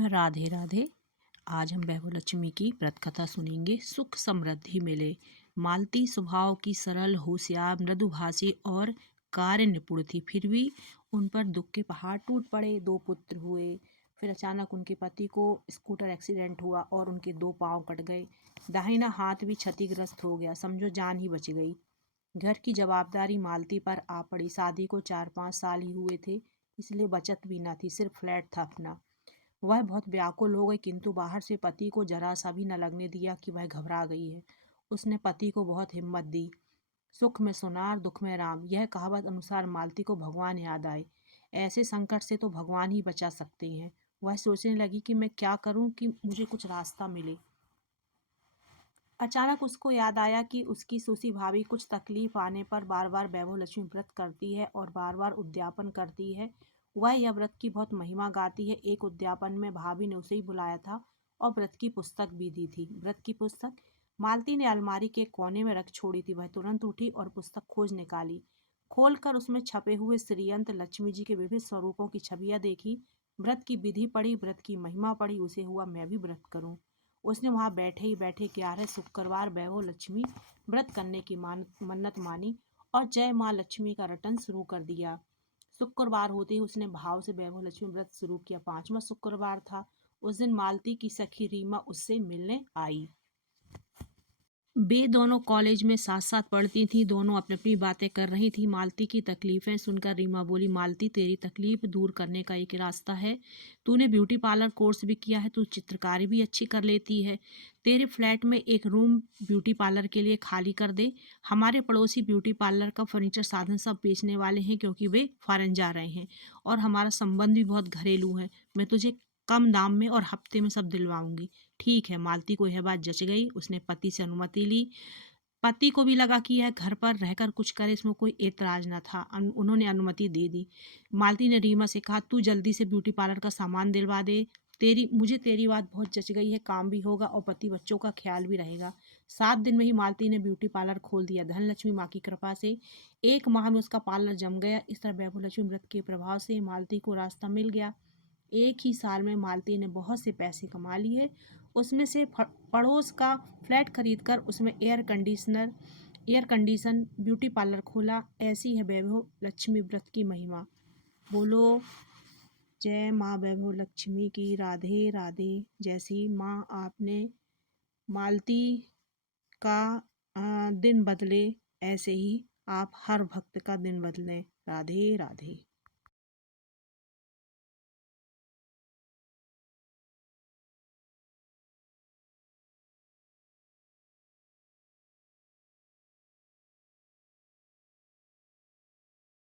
राधे राधे। आज हम वैभव लक्ष्मी की व्रत कथा सुनेंगे। सुख समृद्धि मिले। मालती स्वभाव की सरल, होशियार, मृदुभाषी और कार्य निपुण थी। फिर भी उन पर दुख के पहाड़ टूट पड़े। 2 पुत्र हुए। फिर अचानक उनके पति को स्कूटर एक्सीडेंट हुआ और उनके 2 पांव कट गए। दाहिना हाथ भी क्षतिग्रस्त हो गया। समझो जान ही बच गई। घर की जवाबदारी मालती पर आ पड़ी। शादी को 4-5 साल ही हुए थे, इसलिए बचत भी न थी, सिर्फ फ्लैट था अपना। वह बहुत व्याकुल हो गई, किंतु बाहर से पति को जरा सा भी न लगने दिया कि वह घबरा गई है। उसने पति को बहुत हिम्मत दी। सुख में सोनार, दुख में राम, यह कहावत अनुसार मालती को भगवान याद आए। ऐसे संकट से तो भगवान ही बचा सकते हैं। वह सोचने लगी कि मैं क्या करूं कि मुझे कुछ रास्ता मिले। अचानक उसको याद आया कि उसकी सुसी भाभी कुछ तकलीफ आने पर बार बार वैभव लक्ष्मी व्रत करती है और बार बार उद्यापन करती है। वह यह व्रत की बहुत महिमा गाती है। एक उद्यापन में भाभी ने उसे ही बुलाया था और व्रत की पुस्तक भी दी थी। व्रत की पुस्तक मालती ने अलमारी के कोने में रख छोड़ी थी। वह तुरंत उठी और पुस्तक खोज निकाली। खोलकर उसमें छपे हुए श्रीयंत लक्ष्मी जी के विविध स्वरूपों की छवियां देखी। व्रत की विधि पढ़ी, व्रत की महिमा पढ़ी। उसे हुआ मैं भी व्रत करूं। उसने वहां बैठे ही बैठे 11 शुक्रवार वैभव लक्ष्मी व्रत करने की मन्नत मानी और जय माँ लक्ष्मी का रटन शुरू कर दिया। शुक्रवार होते ही उसने भाव से वैभव लक्ष्मी व्रत शुरू किया। 5वां शुक्रवार था। उस दिन मालती की सखी रीमा उससे मिलने आई। वे दोनों कॉलेज में साथ साथ पढ़ती थीं। दोनों अपनी अपनी बातें कर रही थी। मालती की तकलीफें सुनकर रीमा बोली, मालती तेरी तकलीफ दूर करने का एक रास्ता है। तूने ब्यूटी पार्लर कोर्स भी किया है, तू चित्रकारी भी अच्छी कर लेती है। तेरे फ्लैट में एक रूम ब्यूटी पार्लर के लिए खाली कर दे। हमारे पड़ोसी ब्यूटी पार्लर का फर्नीचर साधन सब बेचने वाले हैं, क्योंकि वे फॉरेन जा रहे हैं और हमारा संबंध भी बहुत घरेलू है। मैं तुझे कम दाम में और हफ्ते में सब दिलवाऊंगी। ठीक है। मालती को यह बात जच गई। उसने पति से अनुमति ली। पति को भी लगा कि यह घर पर रहकर कुछ करे, इसमें कोई एतराज न था। उन्होंने अनुमति दे दी। मालती ने रीमा से कहा, तू जल्दी से ब्यूटी पार्लर का सामान दिलवा दे। मुझे तेरी बात बहुत जच गई है। काम भी होगा और पति बच्चों का ख्याल भी रहेगा। 7 दिन में ही मालती ने ब्यूटी पार्लर खोल दिया। धनलक्ष्मी माँ की कृपा से 1 माह में उसका पार्लर जम गया। इस तरह वैभव लक्ष्मी व्रत के प्रभाव से मालती को रास्ता मिल गया। 1 ही साल में मालती ने बहुत से पैसे कमा लिए। उसमें से पड़ोस का फ्लैट खरीदकर उसमें एयर कंडीशन ब्यूटी पार्लर खोला। ऐसी है वैभव लक्ष्मी व्रत की महिमा। बोलो जय माँ वैभव लक्ष्मी की। राधे राधे। जैसी माँ आपने मालती का दिन बदले, ऐसे ही आप हर भक्त का दिन बदलें। राधे राधे।